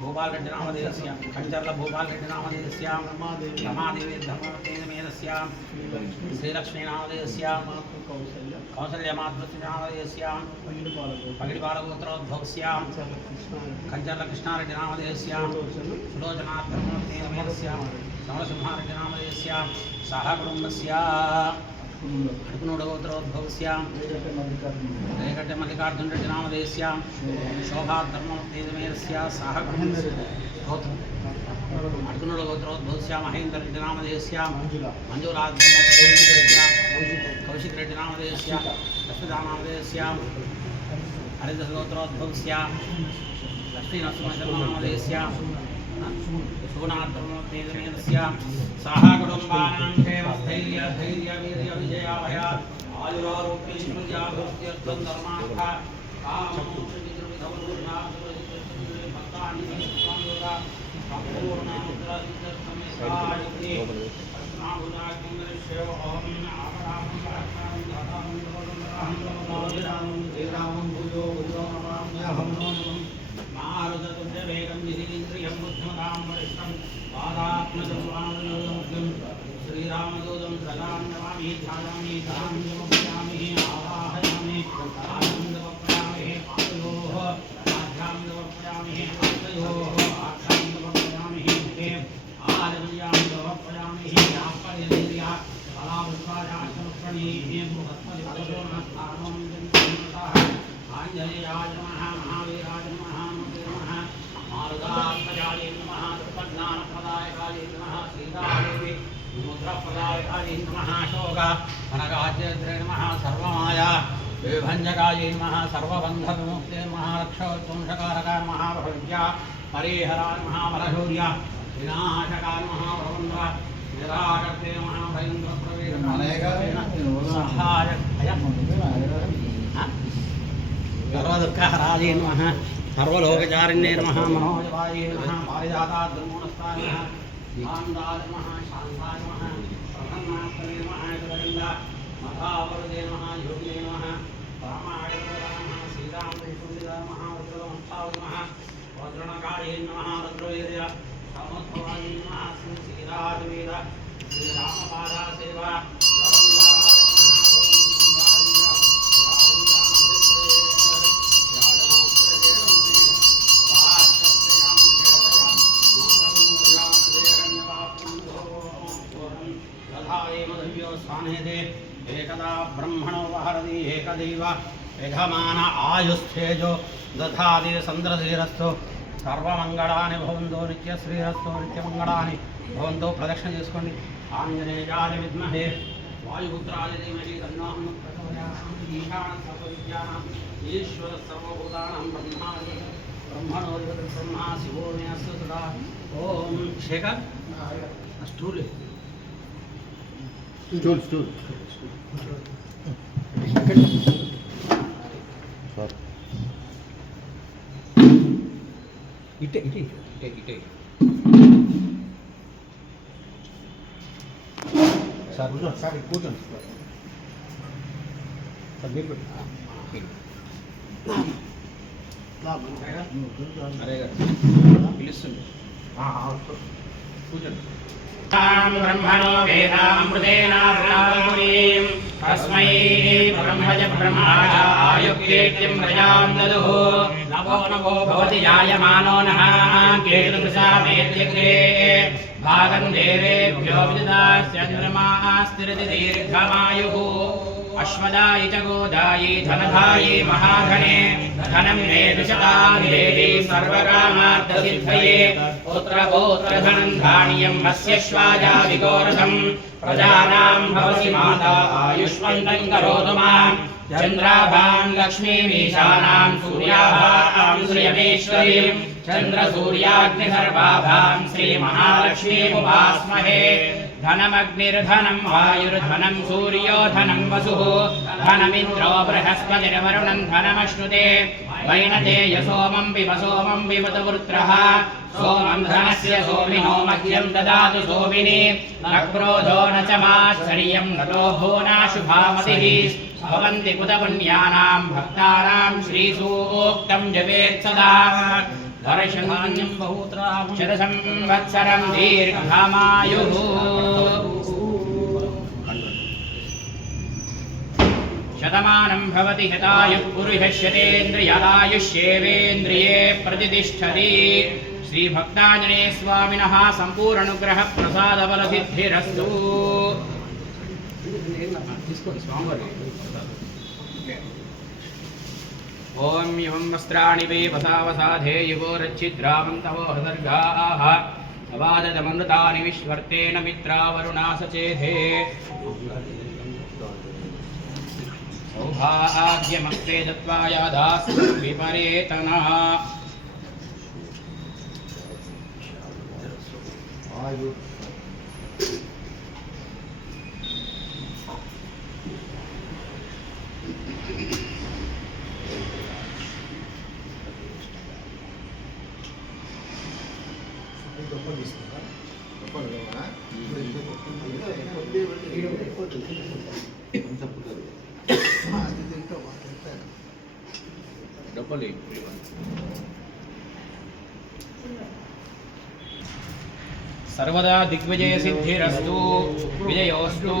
भोपाल रेड्डी नामधेयस्य कंचर्ल भोपाल रेड्डी नामधेयस्य रमादेवी धर्मतेजमेनस्य श्रीलक्ष्मी नामधेयस्य कौसल्य मातृश्री नामधेयस्य पगिडिपालगोत्रोद्भवस्य कंचर्ल कृष्णारेड्डी नामधेयस्य सुलोचना धर्मतेजमेनस्य समरसिंहारेड्डी नामधेयस्य साहा कुटुंबस्य अडकुनोडगोत्रोद्भवस्य रेगड्डे मल्लिकार्जुन रेड्डी नामधेयस्य शोभा धर्मतेजमेनस्य साहा अडकुनोडगोत्रोद्भवस्य महेंद्र रेड्डी नामधेयस्य मंजुला कौशिक रेड्डी नामधेयस्य लक्ष्मीदा नामधेयस्य हरिदासगोत्रोद्भवस्य लक्ष्मी नरसिंह नामधेयस्य सुगुणाधर्मतेजमेनस्य साहा कुटुंबानां क्षेमस्थैर्य धैर्य वीर्य विजयाभय आयुरारोग्य स्मृत्याभिवृद्ध्यर्थं धर्मार्थ श्रीरामदूतं सदां नमामि ध्यायामि ध्यायामि आवाहयामि आनन्दवक्ष्यामि पादयोः आध्यात्मिकवक्ष्यामि पादयोः आध्यात्मिकवक्ष्यामि आलयामि वक्ष्यामि यापरिया कलापुष्पायाचमक्षणीः मुखत्मदिवशोर्णस्थानं जन्तः आञ्जनेयाय नमः महावीराय नमः नमः मारुतात्मजाय नमः तत्त्वज्ञानप्रदायकाय नमः सीतादेवी मुद्राप्रदायकाय नमः शोका वनराज्यद्रे नमः सर्वमाया विभञ्जकाय नमः सर्वबन्धविमुक्ते नमः रक्षोत्तंशकारकाय नमः भविद्या परिहराय नमः वरशौर्य विनाशकाय नमः वरवन्द्र निराकर्ते नमः भयन्द्रप्रवीण सहायकाय सर्वदुःखहराय नमः सर्वलोकचारिण्ये नमः मनोजवाय नमः पारिजाताद्रुमूलस्थाय नमः आनन्दाय नमः शान्ताय नमः प्रसन्नात्मने नमः गोविन्द मधावरदे नमः योगिने नमः रामाय नमः सीतामदेशुलिदाय नमः वज्रवंशाय नमः वज्रणकाये नमः रुद्रवीर्य समुद्भवाय नमः श्रीसीतादेवीर श्रीरामपादा सेवा एकदा ब्रह्मणो वहरति एकदैव यजमान आयुस्थेजो दधाति चन्द्रधीरस्तु सर्वमंगलानि भवन्तु नित्यश्रीरस्तु नित्यमंगलानि भवन्तु प्रदक्षिण చేసుకోండి आंजनेयाय विद्महे वायुपुत्राय धीमहि तन्नो प्रचोदयात् ईशान सर्वविद्यानां ईश्वर सर्वभूतानां ब्रह्मादि ब्रह्मणो ब्रह्मा शिवो मे अस्तु सदा ओम शेखर स्टूल स्टूल इटे सर కూర్చోండి సార్ మీరు అరే పిలుస్తుంది కూర్చోండి ब्रह्मणो वेदामृतेनावृतामुनीं तस्मै ब्रह्मज ब्रह्मायुक्तेत्यं प्रजां ददुः नभो नभो भवति जायमानो नः केतुदृशा वेद्यग्रे भागं देवेभ्यो विददाश्चन्द्रमास्तिरति दीर्घमायुः अश्वदायि च गोदायि धनधायि महाधने धनं मे विशतानि देवी सर्वकामार्थसिद्धये पुत्रपौत्रधनं धान्यं मत्स्यश्वाजा विगोरधं प्रजानां भवसि माता आयुष्मन्तं करोतु मां चन्द्राभां लक्ष्मीमीशानां सूर्याभां श्रियमेश्वरीं चन्द्रसूर्याग्निसर्वाभां श्रीमहालक्ष्मीमुपास्महे धनमग्निर्धनं वायुर्धनं सूर्यो धनं वसुः धनमिन्द्रो बृहस्पतिर्वरुणं धनमश्नुते वैनतेय सोमं पिब वृत्रः सोमं धनस्य सोमिनो मह्यं ददातु सोमिनि न क्रोधो न च मात्सर्यं न लोभो नाशुभामतिः भवन्ति कुतपुण्यानां भक्तानां श्रीसूक्तं जपेत् सदा दर्शनान्यं बहुत्रां शतसंवत्सरं दीर्घमायुः शतमानं भवति शतायुः पुरुषः शतेन्द्रियायुष्येवेन्द्रिये प्रतिष्ठति श्रीभक्ताञ्जनेय स्वामिनः सम्पूर्णानुग्रह प्रसादबलसिद्धिरस्तु ॐ इमं वस्त्राणि वे वसावसाधेयुवो रच्छिद्रावन्तवो हृदर्गाः अवादतमनृतानि विश्वर्तेन मित्रावरुणा सचेधे सौभाग्यमस्ते दत्त्वा यादास्तु विपरेतना सर्वदा दिग्विजय सिद्धिरस्तु विजयोस्तु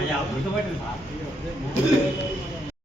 అయ్యా